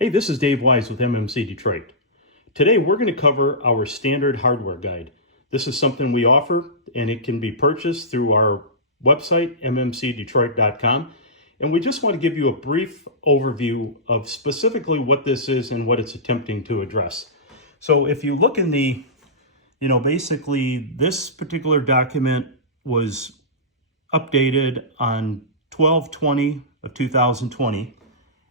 Hey, this is Dave Wise with MMC Detroit. Today we're going to cover our standard hardware guide. This is something we offer and it can be purchased through our website, mmcdetroit.com. And we just want to give you a brief overview of specifically what this is and what it's attempting to address. So if you look in the, basically this particular document was updated on 12/20 of 2020.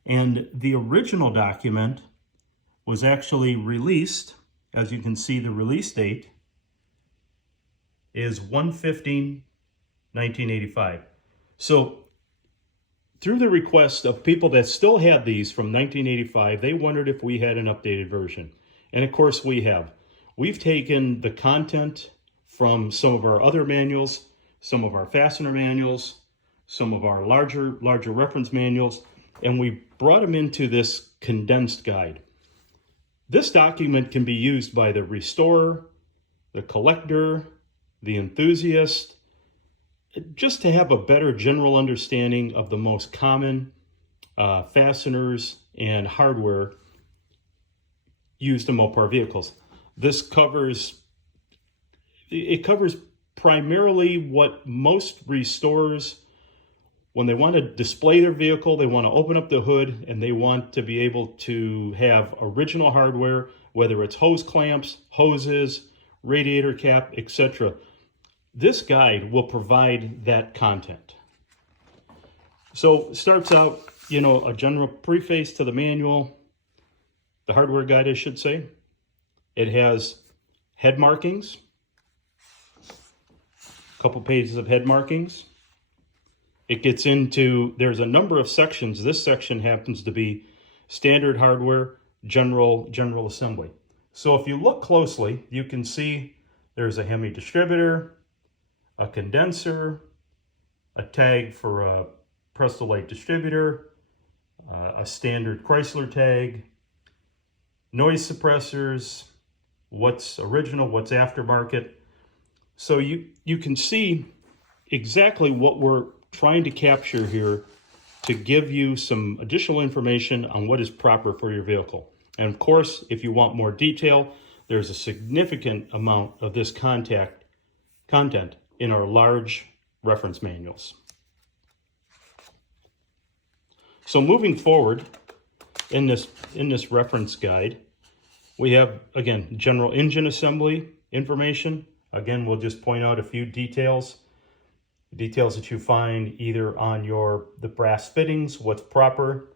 And the original document was actually released. As you can see, the release date is 1/15/1985. So through the request of people that still had these from 1985, they wondered if we had an updated version. And of course we have. We've taken the content from some of our other manuals, some of our fastener manuals, some of our larger reference manuals, and we brought them into this condensed guide. This document can be used by the restorer, the collector, the enthusiast, just to have a better general understanding of the most common fasteners and hardware used in Mopar vehicles. This covers primarily what most restorers, when they want to display their vehicle, they want to open up the hood and they want to be able to have original hardware, whether it's hose clamps, hoses, radiator cap, etc. This guide will provide that content. So it starts out, a general preface to the manual, the hardware guide, I should say. It has head markings, a couple pages of head markings. It gets into, there's a number of sections. This section happens to be standard hardware, general assembly. So if you look closely, you can see there's a Hemi distributor, a condenser, a tag for a Prestolite distributor, a standard Chrysler tag, noise suppressors, what's original, what's aftermarket. So you can see exactly what we're trying to capture here to give you some additional information on what is proper for your vehicle. And of course, if you want more detail, there's a significant amount of this content in our large reference manuals. So moving forward in this reference guide, we have, again, general engine assembly information. Again, we'll just point out a few details that you find either on the brass fittings, what's proper,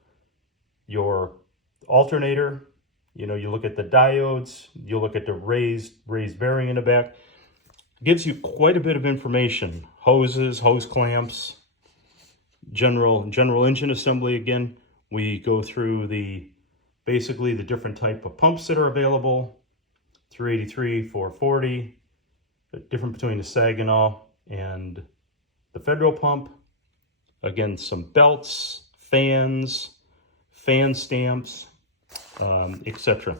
your alternator, you look at the diodes, you look at the raised bearing in the back. It gives you quite a bit of information. Hoses, hose clamps, general engine assembly. Again, we go through basically the different type of pumps that are available, 383, 440, the difference between the Saginaw and the Federal pump. Again, some belts, fans, fan stamps, etc.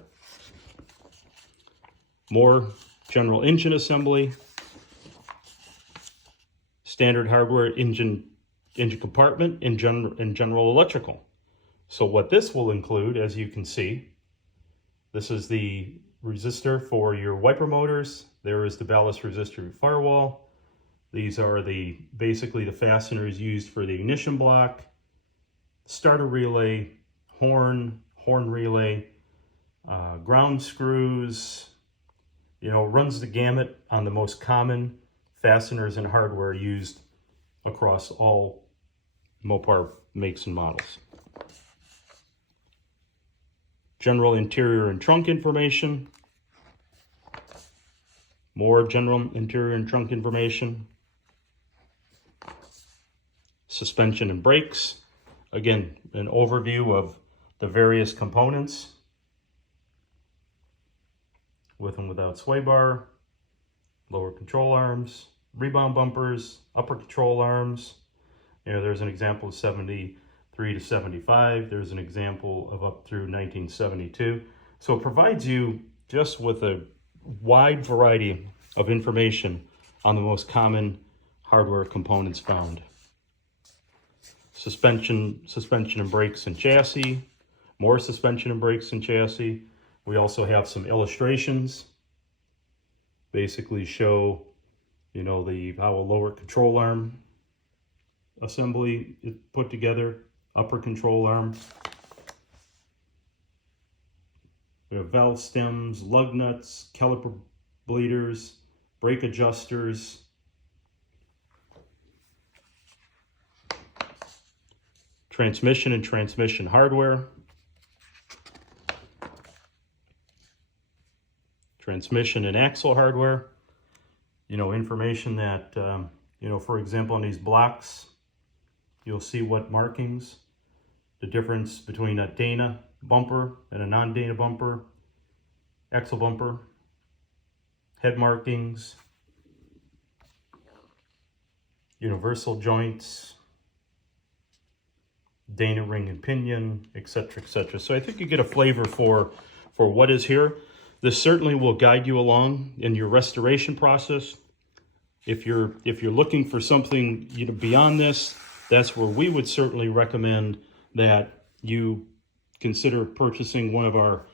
More general engine assembly, standard hardware, engine compartment, and general electrical. So what this will include, as you can see, this is the resistor for your wiper motors. There is the ballast resistor firewall. These are basically the fasteners used for the ignition block, starter relay, horn relay, ground screws, runs the gamut on the most common fasteners and hardware used across all Mopar makes and models. General interior and trunk information. More general interior and trunk information. Suspension and brakes. Again, an overview of the various components. With and without sway bar, lower control arms, rebound bumpers, upper control arms. There's an example of 73 to 75. There's an example of up through 1972. So it provides you just with a wide variety of information on the most common hardware components found. Suspension and brakes and chassis, more suspension and brakes and chassis. We also have some illustrations, basically show, you know, how a lower control arm assembly is put together, upper control arm. We have valve stems, lug nuts, caliper bleeders, brake adjusters, transmission and transmission hardware, transmission and axle hardware, you know, information that, you know, for example, on these blocks, you'll see what markings, the difference between a Dana bumper and a non-Dana bumper, axle bumper, head markings, universal joints, Dana ring and pinion, etc., etc. So I think you get a flavor for what is here. This certainly will guide you along in your restoration process. If you're looking for something, you know, beyond this, that's where we would certainly recommend that you consider purchasing one of our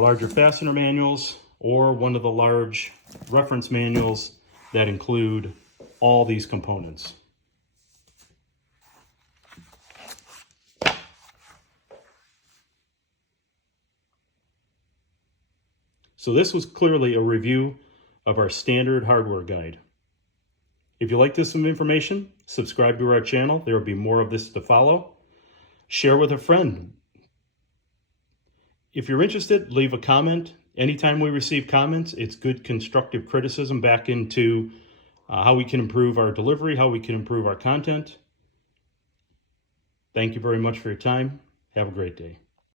larger fastener manuals or one of the large reference manuals that include all these components. So this was clearly a review of our standard hardware guide. If you like this information, subscribe to our channel. There will be more of this to follow. Share with a friend. If you're interested, leave a comment. Anytime we receive comments, it's good constructive criticism back into how we can improve our delivery, how we can improve our content. Thank you very much for your time. Have a great day.